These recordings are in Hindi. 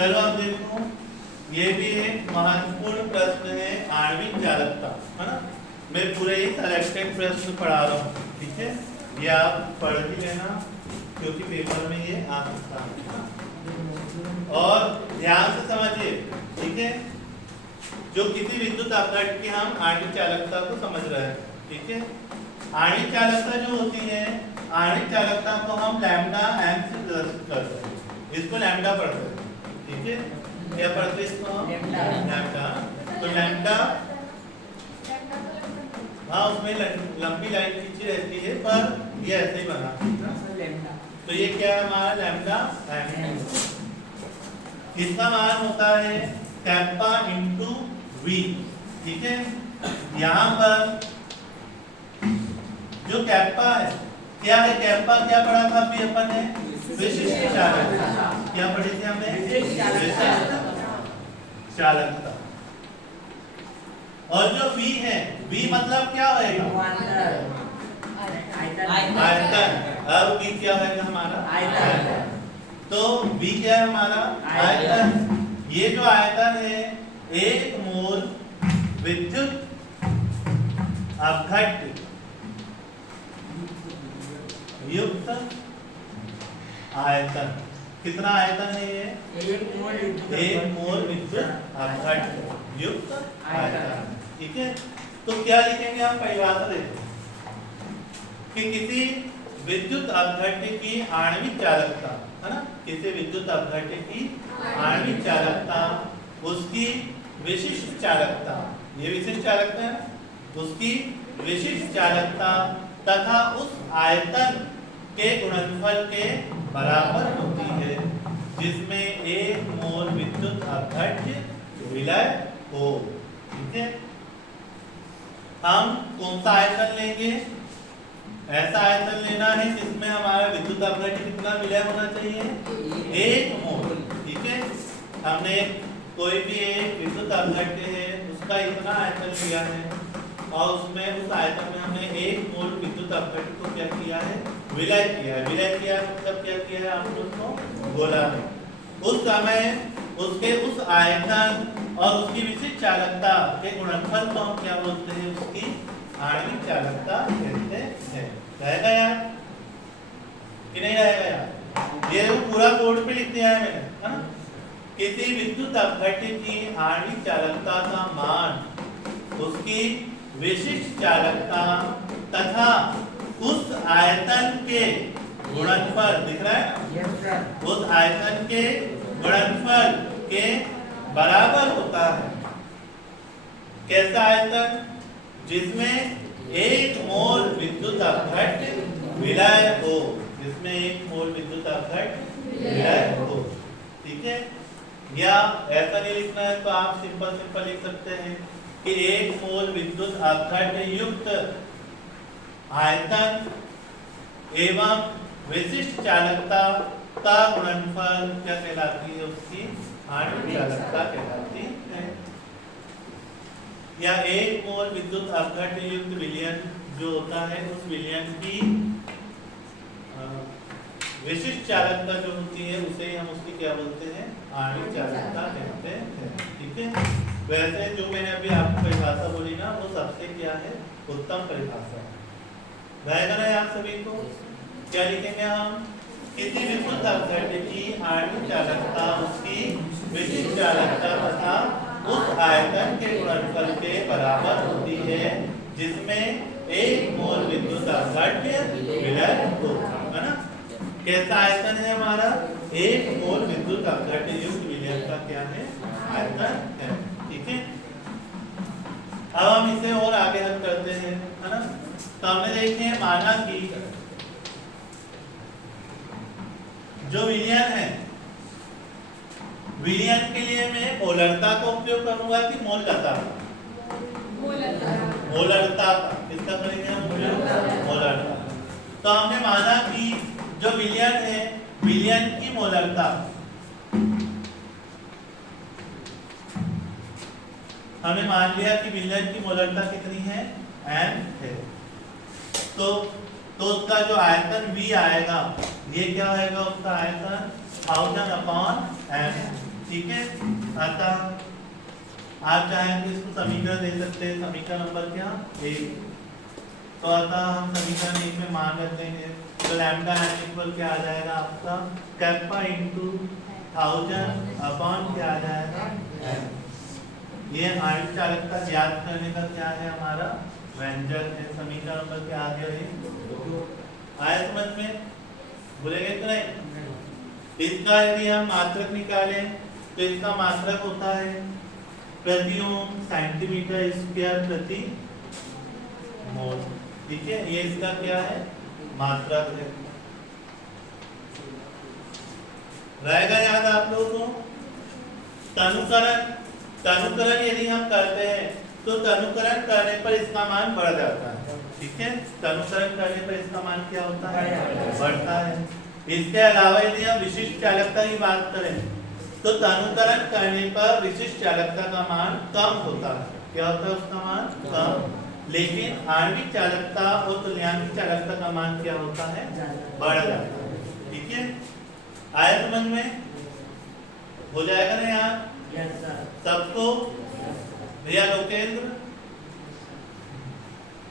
चलो अब देखो, ये भी एक महत्वपूर्ण प्रश्न है, आणविक चालकता, है ना। मैं पूरे ही सिलेक्टेड प्रश्न पढ़ा रहा हूँ, ठीक है। ये आप पढ़ ही लेना क्योंकि पेपर में ये आ सकता है। और ध्यान से समझिए, ठीक है। जो किसी विद्युत अपघट की हम आणविक चालकता को समझ रहे हैं, ठीक है। आणविक चालकता जो होती है, आणविक चालकता को हम लैम्डा एम से प्रदर्शित करते हैं, इसको लैम्डा पढ़ते हैं, ठीक है। क्या पढ़ते हैं इसको हम? लैम्डा। तो लैम्डा, हाँ उसमें लंबी लाइन खींची रहती है, पर ये ऐसे ही बना। तो ये क्या है हमारा लैम्डा एम। इसका मान होता है कैप्पा इंटू वी, ठीक है। यहाँ पर जो कैप्पा है, क्या है कैप्पा, क्या पढ़ा था अभी अपन ने? विशिष्ट चालकता। क्या पढ़ी थी हमने? विशिष्ट चालकता। और जो V है, V मतलब क्या होएगा? आयतन। अब V क्या होएगा हमारा? आयतन। तो V क्या है हमारा? आयतन। ये जो आयतन है, एक मोल विद्युत अपघट्य युक्त आयतन। कितना आयतन है ये? एक मोल विद्युत अपघट्य युक्त आयतन, ठीक है। तो क्या लिखेंगे हम? परिभाषा देखो कि किसी विद्युत अपघट्य की आणविक चालकता, है ना, किसी विद्युत अपघट्य की आणविक चालकता, उसकी विशिष्ट चालकता, ये विशिष्ट चालकता है, उसकी विशिष्ट चालकता तथा उस आयतन के गुणनफल के बराबर होती है जिसमें एक मोल विद्युत अपघट्य विलय हो, ठीक है। हम कौन सा आयतन लेंगे? ऐसा आयतन लेना है जिसमें हमारा विद्युत अपघट्य कितना विलय होना चाहिए? एक मोल, ठीक है। हमने कोई भी एक विद्युत अपघट्य है, उसका इतना आयतन लिया है और उसमें उस आयतन में हमने एक मोल विद्युत अपघट्य को क्या किया है? विलय किया है। विलय किया मतलब क्या किया है? आपने उसको घोला है। उस समय उसके उस आयतन और उसकी विशिष्ट चालकता के गुणनफल को हम क्या बोलते हैं? उसकी आणविक चालकता कहते हैं। रहेगा यार कि नहीं रहेगा यार? ये पूरा बोर्ड पे लिख दिया है मैंने, है ना। किसी विद्युत अपघट्य की आणविक चालकता का मान उसकी विशिष्ट चालकता तथा उस आयतन के गुणनफल, दिख रहा है? उस आयतन के गुणनफल के बराबर होता है। कैसा आयतन? जिसमें एक मोल विद्युत अपघट्य विलय हो, जिसमें एक मोल विद्युत अपघट्य विलय हो, ठीक है। या ऐसा नहीं लिखना है तो आप सिंपल सिंपल लिख सकते हैं कि एक मोल विद्युत अपघट्य युक्त आयतन एवं विशिष्ट चालकता का गुणनफल क्या कहलाती है? उसकी आणविक चालकता कहलाती है। या एक मोल विद्युत अपघट्य युक्त विलयन जो होता है, उस विलयन की विशिष्ट चालकता जो होती है, उसे हम उसकी क्या बोलते हैं? आणविक चालकता कहते हैं, ठीक है। वैसे जो मैंने अभी आपको परिभाषा बोली ना, वो सबसे क्या है? उत्तम परिभाषा रहेगा ना आप सभी को। क्या लिखेंगे हम? किसी विद्युत अपघट्य की आणविक चालकता उसकी विशिष्ट चालकता तथा उस आयतन के गुणनफल के बराबर होती है जिसमें एक मोल विद्युत अपघट्य विलय हो, है ना। कैसा आयतन है हमारा? एक मोल विद्युत अपघट्य युक्त विलयन का क्या है? आयतन है, ठीक है। अब हम इसे और आगे हल करते हैं, है ना। तो हमने देखे माना कि जो विलयन है, विलयन के लिए मैं मोलरता का उपयोग करूंगा कि मोलता का? मोलरता का। किसका करेंगे हम उपयोग? मोलरता। तो हमने माना कि जो विलयन है, विलयन की मोलरता, हमने मान लिया कि विलयन की मोलरता कितनी है? m है। तो उसका जो आयतन V आएगा, ये क्या होगा? उसका आयतन 1000/m, ठीक है। आता आप चाहें तो इसको समीकरण दे सकते हैं, समीकरण नंबर क्या 1। तो आता हम समीकरण 1 में मान रख देंगे, तो लैम्डा एन इक्वल क्या आ जाएगा आपका कैप्पा इनटू 1000 अपॉन क्या आ जाएगा m। ये आणविक चालकता ज्ञात करने का क्या है हमारा व्यंजक है। समीकरण नंबर क्या आ गया ये आया समझ में, भूलेंगे तो नहीं। इसका यदि हम मात्रक निकालें तो इसका मात्रक होता है प्रति ओम सेंटीमीटर स्क्वायर प्रति मोल। ठीक है, ये इसका क्या है मात्रक है। रहेगा याद आप लोगों को। तनुकरण यदि हम करते हैं तो तनुकरण करने पर इसका मान बढ़ जाता है। ठीक है, तनुकरण करने पर इसका मान क्या होता है बढ़ता है। इसके अलावा यदि हम विशिष्ट चालकता की बात करें तो तनुकरण करने पर विशिष्ट चालकता का मान कम होता है। क्या होता है उसका मान कम, लेकिन आणविक चालकता और तुल्यांकित चालकता का मान क्या होता है बढ़ जाता है। ठीक है, आया समझ में, हो जाएगा ना यार सबको। भैया लोकेंद्र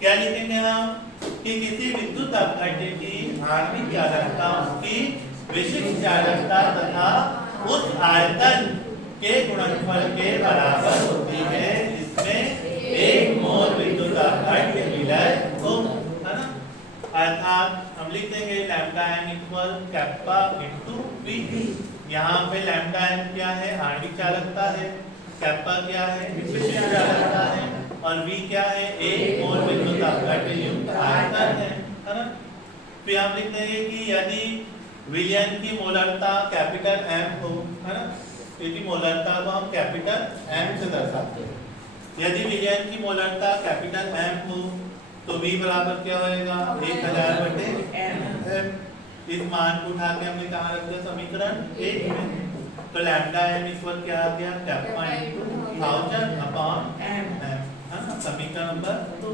क्या लिखेंगे हम कि किसी विद्युत अपघट्य की आणविक चालकता उसकी विशिष्ट चालकता तथा उस आयतन के गुणनफल के बराबर होती है जिसमें एक मोल विद्युत अपघट्य विलय हो, है ना। अर्थात हम लिख देंगे lambda n equal kappa into v. यहाँ पे लैम्डा एन क्या है आणविक चालकता है, कैप्पा क्या है विशिष्ट चालकता है, और वी क्या है एक मोल विद्युत अपघट्य युक्त आयतन है ना। फिर हम लिख देंगे कि यदि विलयन की मोलरता कैपिटल एम हो, है ना, क्योंकि मोलरता को हम कैपिटल एम से दर्शाते हैं। यदि विलयन की मोलरता कैपिटल एम हो तो v बराबर क्या होएगा 1000 बटे m। इस मान को उठा के हमने कहाँ रख दिया समीकरण 1 में। तो लैम्डा m इक्वल क्या आ गया कैप्पा इनटू 1000 अपॉन m, है ना, समीकरण नंबर 2।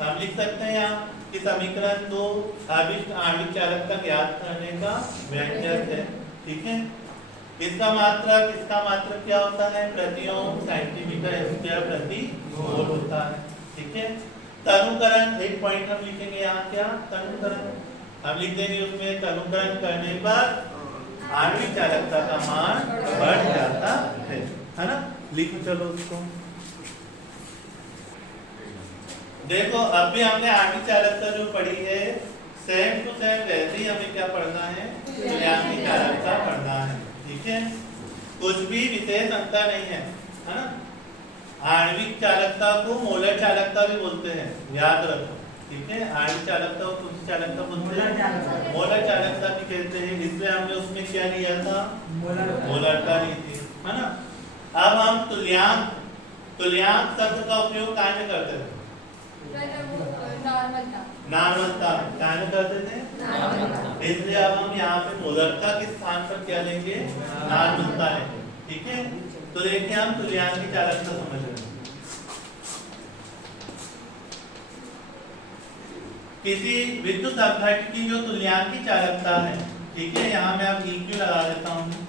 हम लिख सकते हैं यहाँ कि समीकरण 2 अभिष्ट आणविक चालकता ज्ञात करने का व्यंजक है। ठीक है, इसका मात्रक क्या होता है प्रति ओम सेंटीमीटर स्क्वायर प्रति मोल होता है। ठीक है, तनुकरण एक पॉइंट हम लिखेंगे यहाँ क्या तनुकरण हम लिख देंगे उसमें तनुकरण करने पर आणविक चालकता का मान बढ़ जाता है ना। लिखो चलो उसको। देखो अब भी हमने आणविक चालकता जो पढ़ी है सेम टू सेम वैसे ही हमें क्या पढ़ना है तुल्यांकित चालकता पढ़ना है। ठीक है, कुछ भी विशेष अंतर नहीं है ना। आणविक चालकता को मोलर चालकता भी बोलते हैं, याद रखो। ठीक है, आणविक चालकता को कौन सी चालकता बोलते हैं मोलर चालकता भी कहते हैं। इसलिए हमने उसमें क्या लिया था मोलरता ली थी, है ना। अब हम तुल्यांक शब्द का उपयोग कहाँ में करते थे नॉर्मलता क्या में करते थे, इसलिए अब हम यहाँ पे मोलरता के स्थान पर क्या लेंगे नॉर्मलता लेंगे। ठीक है, तो देखिए हम तुल्यांकित चालकता समझ रहे हैं। किसी विद्युत अपघट्य की जो तुल्यांकित चालकता है, ठीक है, यहाँ मैं अब EQ लगा देता हूँ।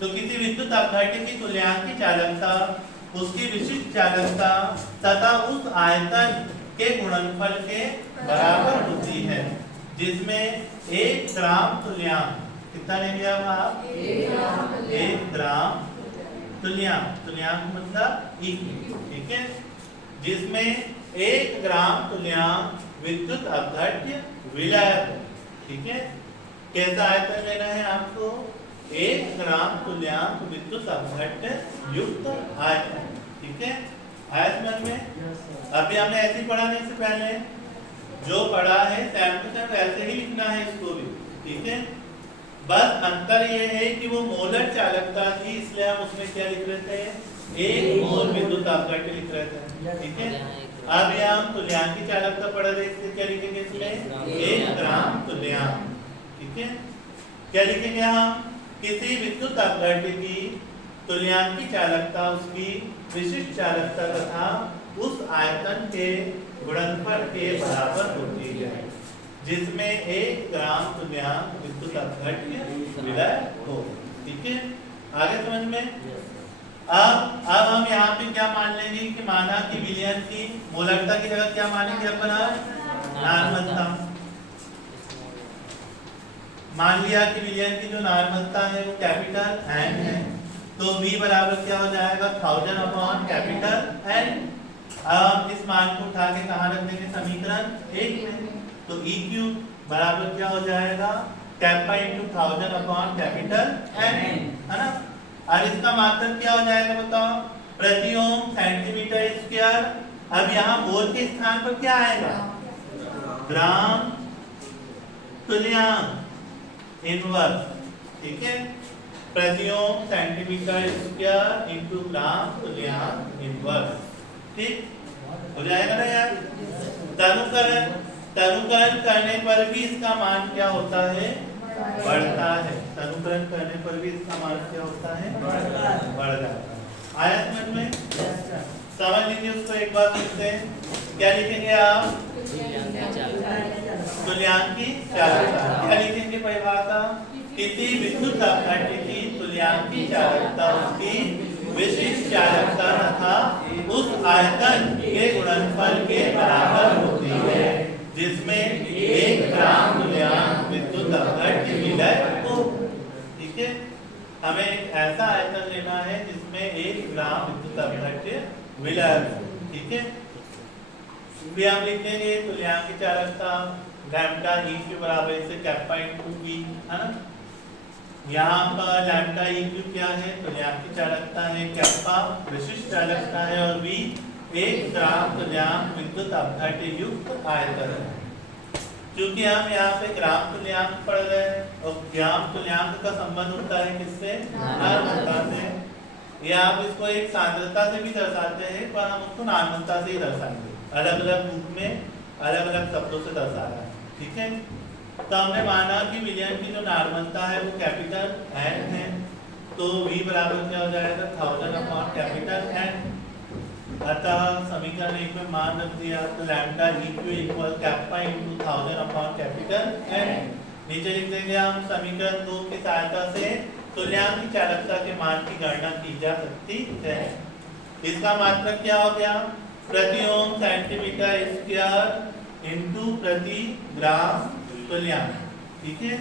तो किसी विद्युत अपघट्य की तुल्यांकित चालकता उसकी विशिष्ट चालकता तथा उस आयतन के गुणनफल के बराबर होती है जिसमें 1 ग्राम तुल्यांक कितना ले लिया आप 1 ग्राम तुल्यांक मतलब EQ। ठीक है, जिसमें 1 ग्राम तुल्यांक विद्युत अपघट्य विलय हो। ठीक है, कैसा आयतन लेना है आपको 1 ग्राम तुल्यांक विद्युत अपघट्य युक्त आयतन। ठीक है, आयतन में अभी हमने ऐसे पढ़ा नहीं, इससे पहले जो पढ़ा है सेम टू सेम वैसे ही लिखना है इसको भी। ठीक है, बस अंतर ये है कि वो मोलर चालकता थी इसलिए हम उसमें क्या लिख रहे थे 1 मोल विद्युत अपघट्य लिख रहे थे। ठीक है, अब यहाँ हम तुल्यांकित चालकता पढ़ रहे इसलिए क्या लिखेंगे इसमें 1 ग्राम तुल्यांक। ठीक है, क्या लिखेंगे हम किसी विद्युत अपघट्य की तुल्यांकित चालकता उसकी विशिष्ट चालकता तथा उस आयतन के गुणनफल के बराबर होती है जिसमें 1 ग्राम तुल्यांक विद्युत अपघट्य विलय हो। ठीक है, आगे समझ में? अब हम यहाँ पे क्या मान लेंगे कि माना कि विलयन की मोलकता की जगह क्या मानेंगे अपना नार्मलता। मान लिया कि विलयन की जो नार्मलता है वो कैपिटल एन है, तो v बराबर क्या हो जाएगा 1000 अपॉन कैपिटल एन। अब हम इस मान को उठा के कहाँ रख देंगे समीकरण 1 में, तो e क्यूब बराबर क्या हो जाएगा kappa into 1000 upon capital N, है ना। और इसका मात्रक क्या हो जाएगा बताओ, प्रति ओम सेंटीमीटर स्क्वायर। अब यहाँ मोल के स्थान पर क्या आएगा ग्राम तुल्यांक इनवर्स, ठीक है, प्रति ओम सेंटीमीटर स्क्वायर इंटू ग्राम तुल्यांक इनवर्स, ठीक हो जाएगा ना यार। तनुकरण करने पर भी इसका मान क्या होता है बढ़ता है। तनुकरण करने पर भी इसका मान क्या होता है बढ़ जाता है। आया समझ में? समझ लीजिए उसको एक बार लिखते हैं, क्या लिखेंगे आप तुल्यांकी चालकता। क्या लिखेंगे परिभाषा, किसी विद्युत अपघट्य की तुल्यांकी चालकता उसकी विशिष्ट चालकता तथा उस आयतन के गुणनफल के बराबर होती है जिसमें 1 ग्राम तुल्यांक विद्युत अपघट्य विलय हो, ठीक है। हमें एक ऐसा आयतन लेना है जिसमें 1 ग्राम विद्युत अपघट्य विलय हो, ठीक है। फिर हम लिखेंगे तुल्यांक की चालकता लैम्डा ई के बराबर इसे कैप्पा इंटू वी, है ना। यहाँ पर लैम्डा ई क्यू क्या है तुल्यांक की चालकता है, कैप्पा विशिष्ट चालकता है और वी 1 ग्राम तुल्यांक विद्युत अपघट्य युक्त आयतन है। क्योंकि हम यहाँ पे ग्राम तुल्यांक पढ़ रहे हैं और ग्राम तुल्यांक का संबंध होता है किससे नार्मलता से, या आप इसको एक सांद्रता से भी दर्शाते हैं पर हम उसको नार्मलता से ही दर्शाएंगे, अलग अलग रूप में अलग अलग शब्दों से दर्शा रहा है, ठीक है। तो हमने माना कि विलयन की जो नार्मलता है वो कैपिटल एन है, तो v बराबर क्या हो जाएगा 1000 अपॉन कैपिटल एन। अतः समीकरण 1 में मान रख दिया तो lambda E Q equal kappa into 1000 upon capital N. नीचे लिख देंगे हम समीकरण 2 की सहायता से तुल्यांक की चालकता के मान की गणना की जा सकती है। इसका मात्रक क्या हो गया प्रति ओम सेंटीमीटर स्क्वायर इंटू प्रति ग्राम तुल्यांक, ठीक है।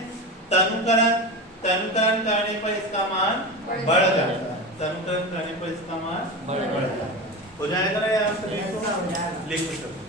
तनुकरण करने पर इसका मान बढ़ जाता है, तनुकरण करने पर इसका मान बढ़ जाता है। हो जाएगा ना यार, लिख सकते